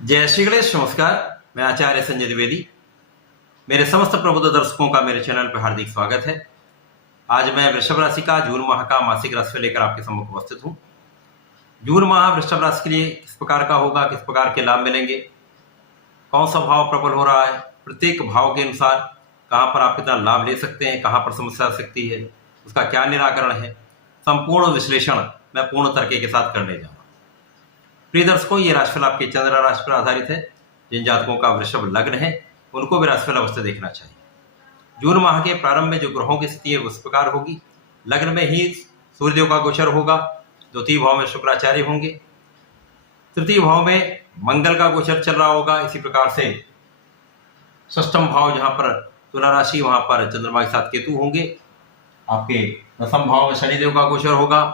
जय श्री गणेश। नमस्कार, मैं आचार्य संजय द्विवेदी। मेरे समस्त प्रबुद्ध दर्शकों का मेरे चैनल पर हार्दिक स्वागत है। आज मैं वृषभ राशि का जून माह का मासिक राशिफल लेकर आपके सम्मुख उपस्थित हूँ। जून माह वृषभ राशि के लिए किस प्रकार का होगा, किस प्रकार के लाभ मिलेंगे, कौन सा भाव प्रबल हो रहा है, प्रत्येक भाव के अनुसार कहाँ पर आप कितना लाभ ले सकते हैं, कहाँ पर समस्या आ सकती है, उसका क्या निराकरण है, संपूर्ण विश्लेषण मैं पूर्ण तरीके के साथ करने जा रहा हूँ। प्रिय दर्शकों, ये राशिफल आपके चंद्र राशि पर आधारित है। जिन जातकों का वृषभ लग्न है उनको भी राशिफल अवश्य देखना चाहिए। जून माह के प्रारंभ में जो ग्रहों की स्थिति है उस प्रकार होगी। लग्न में ही सूर्यदेव का गोचर होगा, द्वितीय भाव में शुक्राचार्य होंगे, तृतीय भाव में मंगल का गोचर चल रहा होगा। इसी प्रकार से षष्ठम भाव जहां पर तुला राशि वहां पर चंद्रमा के साथ केतु होंगे। आपके दसम भाव में शनिदेव का गोचर होगा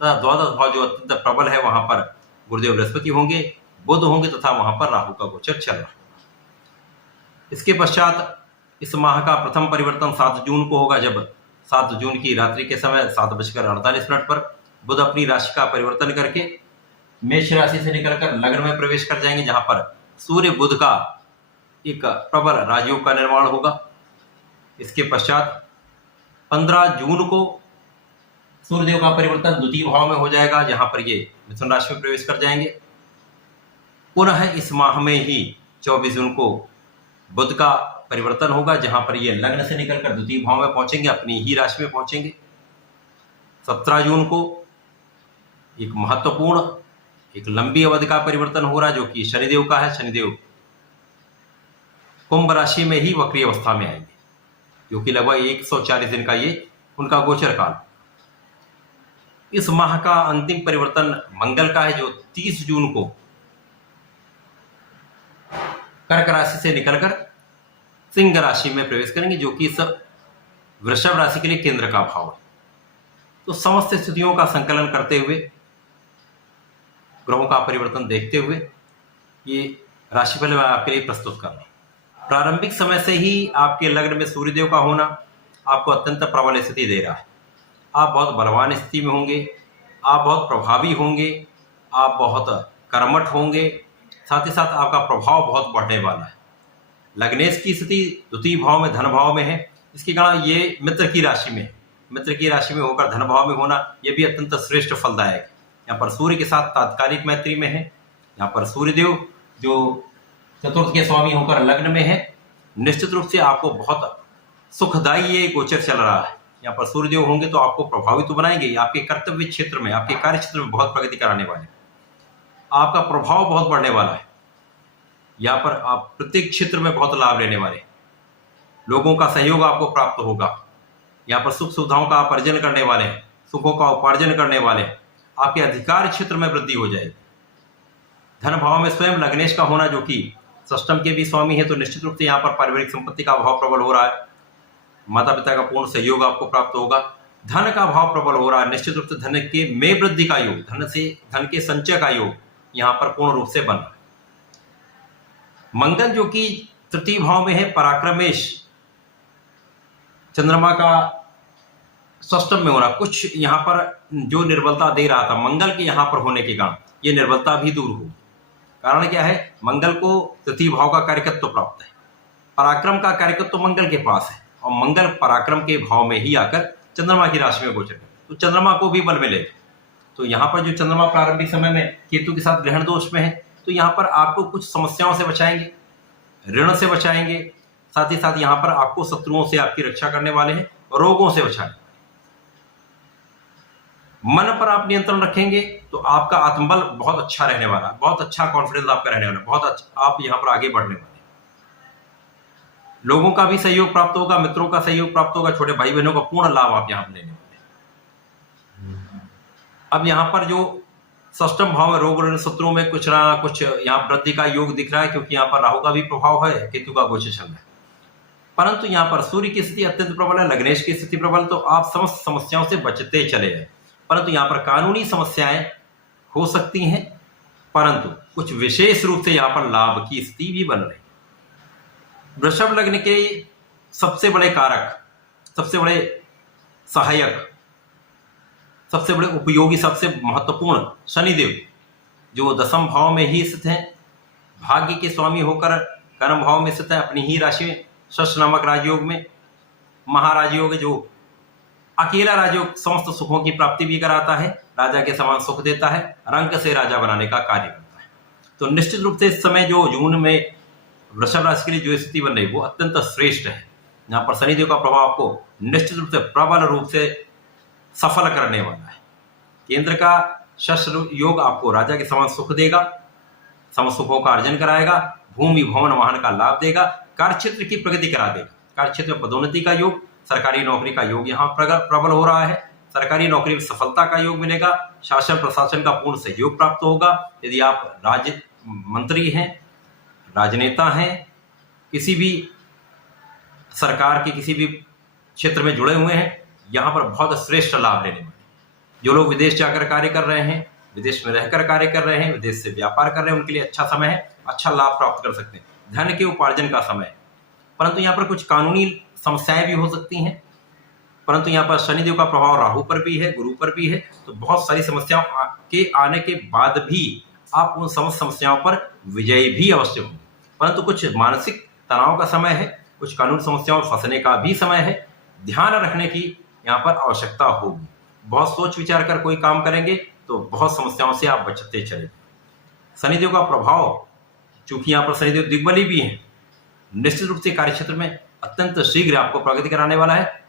तथा द्वादश भाव जो अत्यंत प्रबल है वहां पर गुरुदेव बृहस्पति होंगे, बुध होंगे तथा वहां पर राहु का गोचर चल रहा होगा। इसके पश्चात इस माह का प्रथम परिवर्तन 7 जून को होगा, जब 7 जून की रात्रि के समय 7:48 पर बुध अपनी राशि का परिवर्तन करके मेष राशि से निकलकर लग्न में प्रवेश कर जाएंगे, जहां पर सूर्य बुध का एक प्रबल राजयोग का निर्माण होगा। इसके पश्चात 15 जून को सूर्यदेव का परिवर्तन द्वितीय भाव में हो जाएगा, जहां पर ये मिथुन राशि में प्रवेश कर जाएंगे। पुनः इस माह में ही 24 जून को बुध का परिवर्तन होगा, जहां पर ये लग्न से निकलकर द्वितीय भाव में पहुंचेंगे, अपनी ही राशि में पहुंचेंगे। 17 जून को एक महत्वपूर्ण एक लंबी अवधि का परिवर्तन हो रहा है, जो कि शनिदेव का है। शनिदेव कुंभ राशि में ही वक्री अवस्था में आएंगे, जो कि लगभग 140 दिन का ये उनका गोचर काल। इस माह का अंतिम परिवर्तन मंगल का है, जो 30 जून को कर्क राशि से निकलकर सिंह राशि में प्रवेश करेंगे, जो कि इस वृषभ राशि के लिए केंद्र का भाव है। तो समस्त स्थितियों का संकलन करते हुए, ग्रहों का परिवर्तन देखते हुए ये राशिफल मैं आपके लिए प्रस्तुत कर रहा हूं। प्रारंभिक समय से ही आपके लग्न में सूर्यदेव का होना आपको अत्यंत प्रबल स्थिति दे रहा है। आप बहुत बलवान स्थिति में होंगे, आप बहुत प्रभावी होंगे, आप बहुत कर्मठ होंगे, साथ ही साथ आपका प्रभाव बहुत बढ़ने वाला है। लग्नेश की स्थिति द्वितीय भाव में धन भाव में है, इसकी गणना ये मित्र की राशि में है। मित्र की राशि में होकर धन भाव में होना यह भी अत्यंत श्रेष्ठ फलदायक है। यहाँ पर सूर्य के साथ तात्कालिक मैत्री में है। यहाँ पर सूर्यदेव जो चतुर्थ के स्वामी होकर लग्न में है, निश्चित रूप से आपको बहुत सुखदायी ये गोचर चल रहा है। यहाँ पर सूर्यदेव होंगे तो आपको प्रभावित तो बनाएंगे, आपके कर्तव्य क्षेत्र में, आपके कार्य क्षेत्र में बहुत प्रगति कराने वाले, आपका प्रभाव बहुत बढ़ने वाला है। यहाँ पर आप प्रत्येक क्षेत्र में बहुत लाभ लेने वाले, लोगों का सहयोग आपको प्राप्त होगा। यहाँ पर सुख सुविधाओं का आप अर्जन करने वाले हैं, सुखों का उपार्जन करने वाले हैं, आपके अधिकार क्षेत्र में वृद्धि हो जाएगी। धन भाव में स्वयं लग्नेश का होना, जो कि षष्टम के भी स्वामी है, तो निश्चित रूप से यहाँ पर पारिवारिक संपत्ति का भाव प्रबल हो रहा है। माता पिता का पूर्ण सहयोग आपको प्राप्त होगा। धन का भाव प्रबल हो रहा है, निश्चित रूप से धन के में वृद्धि का योग, धन के संचय का योग यहां पर पूर्ण रूप से बन रहा है। मंगल जो कि तृतीय भाव में है, पराक्रमेश चंद्रमा का षष्टम में होना, कुछ यहां पर जो निर्बलता दे रहा था मंगल के यहां पर होने के कारण ये निर्बलता भी दूर होगी। कारण क्या है, मंगल को तृतीय भाव का कार्यकत्व प्राप्त है, पराक्रम का कार्यकत्व मंगल के पास है, और मंगल पराक्रम के भाव में ही आकर चंद्रमा की राशि में गोचर करे, तो चंद्रमा को भी बल मिलेगा। तो यहाँ पर जो चंद्रमा प्रारंभिक समय में केतु के साथ ग्रहण दोष में है, तो यहाँ पर आपको कुछ समस्याओं से बचाएंगे, ऋण से बचाएंगे, साथ ही साथ यहाँ पर आपको शत्रुओं से आपकी रक्षा करने वाले हैं, रोगों से बचाएंगे। मन पर आप नियंत्रण रखेंगे तो आपका आत्मबल बहुत अच्छा रहने वाला, बहुत अच्छा कॉन्फिडेंस आपका रहने वाला, बहुत अच्छा आप यहाँ पर आगे बढ़ने वाले। लोगों का भी सहयोग प्राप्त होगा, मित्रों का सहयोग प्राप्त होगा, छोटे भाई बहनों का पूर्ण लाभ आप यहाँ पर लेने वाले। अब यहाँ पर जो षष्टम भाव में रोग ऋण शत्रुओं में कुछ ना कुछ यहाँ वृद्धि का योग दिख रहा है, क्योंकि यहाँ पर राहु का भी प्रभाव है, केतु का गोचर चल रहा है। परंतु यहाँ पर सूर्य की स्थिति अत्यंत प्रबल है, लग्नेश की स्थिति प्रबल, तो आप समस्त समस्याओं से बचते चले जाए। परंतु यहाँ पर कानूनी समस्याएं हो सकती हैं, परंतु कुछ विशेष रूप से यहाँ पर लाभ की स्थिति भी बन रही। वृषभ लग्न के सबसे बड़े कारक, सबसे बड़े सहायक, सबसे बड़े उपयोगी, सबसे महत्वपूर्ण शनिदेव जो दसम भाव में ही स्थित हैं, भाग्य के स्वामी होकर कर्म भाव में स्थित है अपनी ही राशि में, षष्ठ नामक राजयोग में। महाराजयोग जो अकेला राजयोग समस्त सुखों की प्राप्ति भी कराता है, राजा के समान सुख देता है, रंक से राजा बनाने का कार्य करता है। तो निश्चित रूप से इस समय जो जून में वृषभ राशि के लिए जो स्थिति बन रही है वो अत्यंत श्रेष्ठ है। यहाँ पर शनिदेव का प्रभाव आपको निश्चित रूप से प्रबल रूप से सफल करने वाला है। केंद्र का षष्ठ योग आपको राजा के समान सुख देगा, समस्त सुखों का अर्जन कराएगा, भूमि भवन वाहन का लाभ देगा, कार्य क्षेत्र की प्रगति करा देगा। कार्य क्षेत्र में पदोन्नति का योग, सरकारी नौकरी का योग यहाँ प्रबल हो रहा है। सरकारी नौकरी में सफलता का योग मिलेगा, शासन प्रशासन का पूर्ण सहयोग प्राप्त होगा। यदि आप राज्य मंत्री हैं, राजनेता हैं, किसी भी सरकार के किसी भी क्षेत्र में जुड़े हुए हैं, यहाँ पर बहुत श्रेष्ठ लाभ लेने वाले। जो लोग विदेश जाकर कार्य कर रहे हैं, विदेश में रहकर कार्य कर रहे हैं, विदेश से व्यापार कर रहे हैं, उनके लिए अच्छा समय है, अच्छा लाभ प्राप्त कर सकते हैं। धन के उपार्जन का समय है। परंतु यहाँ पर कुछ कानूनी समस्याएं भी हो सकती हैं। परंतु यहाँ पर शनिदेव का प्रभाव राहु पर भी है, गुरु पर भी है। तो बहुत सारी समस्याओं के आने के बाद भी आप उन समस्त समस्याओं पर विजयी भी अवश्य होंगे। परंतु कुछ मानसिक तनाव का समय है, कुछ कानूनी समस्याओं में फंसने का भी समय है। ध्यान रखने की यहाँ पर आवश्यकता होगी। बहुत सोच विचार कर कोई काम करेंगे तो बहुत समस्याओं से आप बचते चले। शनिदेव का प्रभाव, चूंकि यहाँ पर शनिदेव दिग्बली भी हैं, निश्चित रूप से कार्य क्षेत्र में अत्यंत शीघ्र आपको प्रगति कराने वाला है।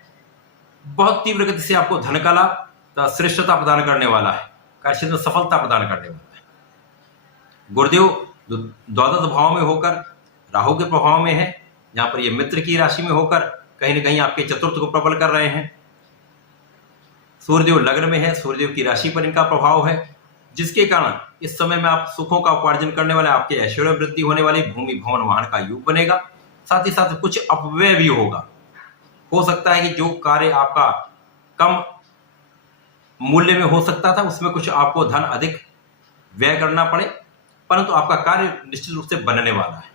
बहुत तीव्र गति से आपको धन का लाभ, श्रेष्ठता प्रदान करने वाला है, कार्य क्षेत्र में सफलता प्रदान करने वाला है। गुरुदेव द्वादश भाव में होकर राहु के प्रभाव में है, जहां पर ये मित्र की राशि में होकर कहीं ना कहीं आपके चतुर्थ को प्रबल कर रहे हैं। सूर्यदेव लग्न में है, सूर्यदेव की राशि पर इनका प्रभाव है, जिसके कारण इस समय में आप सुखों का उपार्जन करने वाले, आपके ऐश्वर्य वृद्धि होने वाली, भूमि भवन वाहन का योग बनेगा। साथ ही साथ कुछ अपव्यय भी होगा। हो सकता है कि जो कार्य आपका कम मूल्य में हो सकता था उसमें कुछ आपको धन अधिक व्यय करना पड़े, परंतु आपका कार्य निश्चित रूप से बनने वाला है।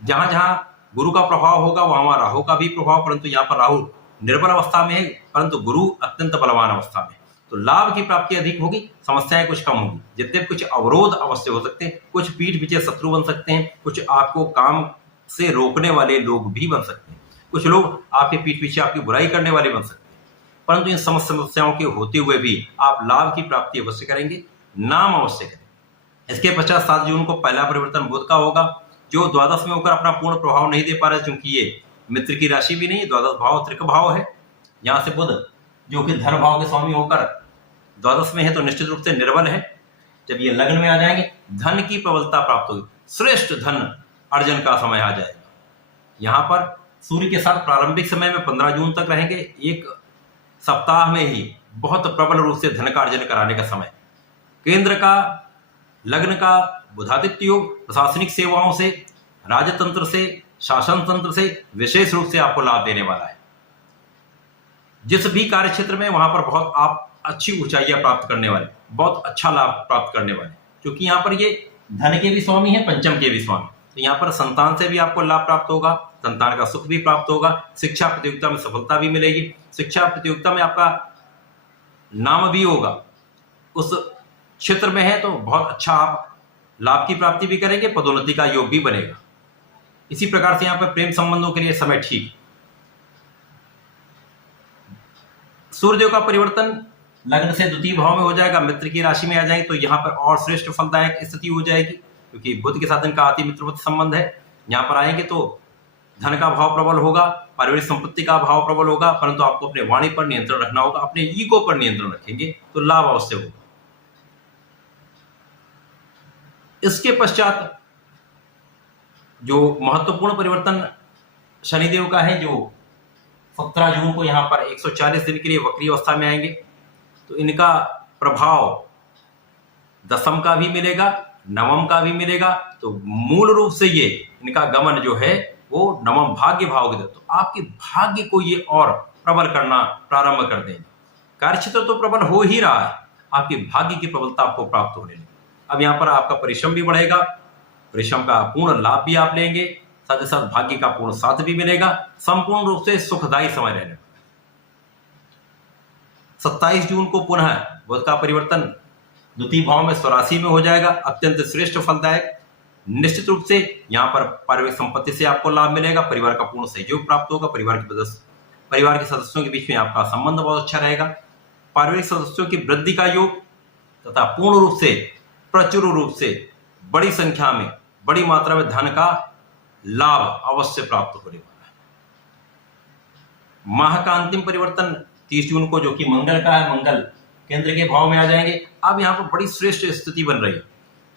जहां जहां गुरु का प्रभाव होगा वहां राहु का भी प्रभाव, परंतु यहाँ पर राहु निर्बल अवस्था में है, परंतु गुरु अत्यंत बलवान अवस्था में। तो लाभ की प्राप्ति अधिक होगी, समस्याएं कुछ कम होगी। जितने कुछ अवरोध अवश्य हो सकते हैं, कुछ पीठ पीछे शत्रु बन सकते हैं, कुछ आपको काम से रोकने वाले लोग भी बन सकते हैं, कुछ लोग आपके पीठ पीछे आपकी बुराई करने वाले बन सकते हैं। परंतु इन समस्त समस्याओं के होते हुए भी आप लाभ की प्राप्ति अवश्य करेंगे, नाम अवश्य करें। इसके पश्चात 7 जून को पहला परिवर्तन बुध का होगा, जो द्वादश में होकर अपना पूर्ण प्रभाव नहीं दे पा रहा है, क्योंकि ये मित्र की राशि भी नहीं है, द्वादश भाव त्रिक भाव है। यहाँ से बुध जो कि धन भाव के स्वामी होकर द्वादश में है, तो निश्चित रूप से निर्बल है। जब ये लग्न में आ जाएंगे, धन की प्रबलता प्राप्त होगी, श्रेष्ठ धन अर्जन का समय आ जाएगा। यहाँ पर सूर्य के साथ प्रारंभिक समय में 15 जून तक रहेंगे, एक सप्ताह में ही बहुत प्रबल रूप से धन का अर्जन कराने का समय। केंद्र का लग्न का बुधादित्य योग प्रशासनिक सेवाओं से, राजतंत्र से, शासन तंत्र से विशेष रूप से आपको लाभ देने वाला है। जिस भी कार्य क्षेत्र में वहां पर बहुत आप अच्छी ऊंचाइयां प्राप्त करने वाले, बहुत अच्छा लाभ प्राप्त करने वाले, क्योंकि यहाँ पर ये धन के भी स्वामी है, पंचम के भी स्वामी। तो यहाँ पर संतान से भी आपको लाभ प्राप्त होगा, संतान का सुख भी प्राप्त होगा, शिक्षा प्रतियोगिता में सफलता भी मिलेगी, शिक्षा प्रतियोगिता में आपका नाम भी होगा, उस क्षेत्र में है तो बहुत अच्छा आप लाभ की प्राप्ति भी करेंगे, पदोन्नति का योग भी बनेगा। इसी प्रकार से यहाँ पर प्रेम संबंधों के लिए समय ठीक। सूर्यदेव का परिवर्तन लग्न से द्वितीय भाव में हो जाएगा, मित्र की राशि में आ जाएंगे, तो यहाँ पर और श्रेष्ठ फलदायक स्थिति हो जाएगी, क्योंकि बुध के साथ इनका अति मित्रवत संबंध है। यहाँ पर आएंगे तो धन का भाव प्रबल होगा, पारिवारिक संपत्ति का भाव प्रबल होगा, परंतु आपको अपने वाणी पर नियंत्रण रखना होगा, अपने ईगो पर नियंत्रण रखेंगे तो लाभ अवश्य होगा। इसके पश्चात जो महत्वपूर्ण परिवर्तन शनिदेव का है, जो 17 जून को यहाँ पर 140 दिन के लिए वक्री अवस्था में आएंगे, तो इनका प्रभाव दशम का भी मिलेगा, नवम का भी मिलेगा। तो मूल रूप से ये इनका गमन जो है वो नवम भाग्य भाव की तरफ, तो आपके भाग्य को ये और प्रबल करना प्रारंभ कर देंगे। कार्यक्षेत्र तो प्रबल हो ही रहा है, आपके भाग्य की प्रबलता आपको प्राप्त होने लगी। अब यहाँ पर आपका परिश्रम भी बढ़ेगा, परिश्रम का पूर्ण लाभ भी आप लेंगे, साथ ही साथ भाग्य का पूर्ण साथ भी मिलेगा, संपूर्ण रूप से सुखदायी समय रहने वाला। 27 जून को पुनः बुध का परिवर्तन द्वितीय भाव में स्वराशि में हो जाएगा, अत्यंत श्रेष्ठ फलदायक। निश्चित रूप से यहाँ पर पारिवारिक संपत्ति से आपको लाभ मिलेगा, परिवार का पूर्ण सहयोग प्राप्त होगा, परिवार के सदस्यों के बीच में आपका संबंध बहुत अच्छा रहेगा, पारिवारिक सदस्यों की वृद्धि का योग तथा पूर्ण रूप से प्रचुर रूप से बड़ी संख्या में बड़ी मात्रा में धन का लाभ अवश्य प्राप्त होने वाला है। माह का अंतिम परिवर्तन 30 जून को, जो कि मंगल का है, मंगल केंद्र के भाव में आ जाएंगे। अब यहाँ पर बड़ी श्रेष्ठ स्थिति बन रही है।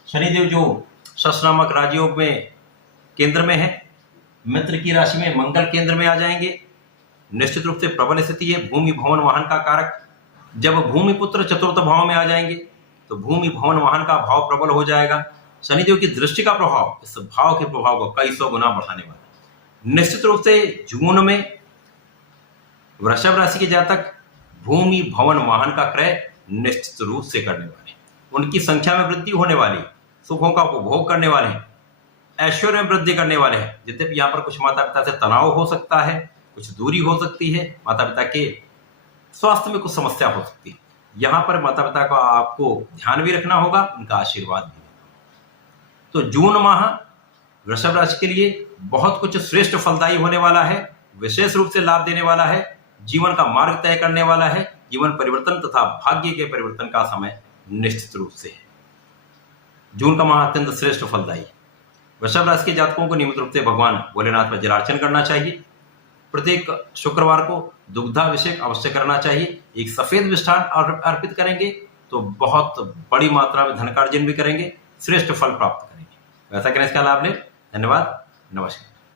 शनिदेव जो शश नामक राजयोग में केंद्र में है, मित्र की राशि में मंगल केंद्र में आ जाएंगे। निश्चित रूप से प्रबल स्थिति है। भूमि भवन वाहन का कारक जब भूमि पुत्र चतुर्थ भाव में आ जाएंगे तो भूमि भवन वाहन का भाव प्रबल हो जाएगा। शनिदेव की दृष्टि का प्रभाव इस भाव के प्रभाव को कई सौ गुना बढ़ाने वाला है। निश्चित रूप से जून में वृषभ राशि के जातक भूमि भवन वाहन का क्रय निश्चित रूप से करने वाले, उनकी संख्या में वृद्धि होने वाली, सुखों का उपभोग करने वाले हैं, ऐश्वर्य में वृद्धि करने वाले हैं। जितने भी यहाँ पर कुछ माता पिता से तनाव हो सकता है, कुछ दूरी हो सकती है, माता पिता के स्वास्थ्य में कुछ समस्या हो सकती है, यहाँ पर माता पिता का आपको ध्यान भी रखना होगा, उनका आशीर्वाद भी। तो जून माह वृषभ राशि के लिए बहुत कुछ श्रेष्ठ फलदायी होने वाला है, विशेष रूप से लाभ देने वाला है, जीवन का मार्ग तय करने वाला है। जीवन परिवर्तन तथा भाग्य के परिवर्तन का समय निश्चित रूप से है। जून का माह अत्यंत श्रेष्ठ फलदायी। वृषभ राशि के जातकों को नियमित रूप से भगवान भोलेनाथ में जलार्चन करना चाहिए। प्रत्येक शुक्रवार को दुग्धाभिषेक अवश्य करना चाहिए। एक सफेद मिष्ठान अर्पित करेंगे तो बहुत बड़ी मात्रा में धन कार्जन भी करेंगे, श्रेष्ठ फल प्राप्त करेंगे। वैसा करने इसका लाभ लें। धन्यवाद, नमस्कार।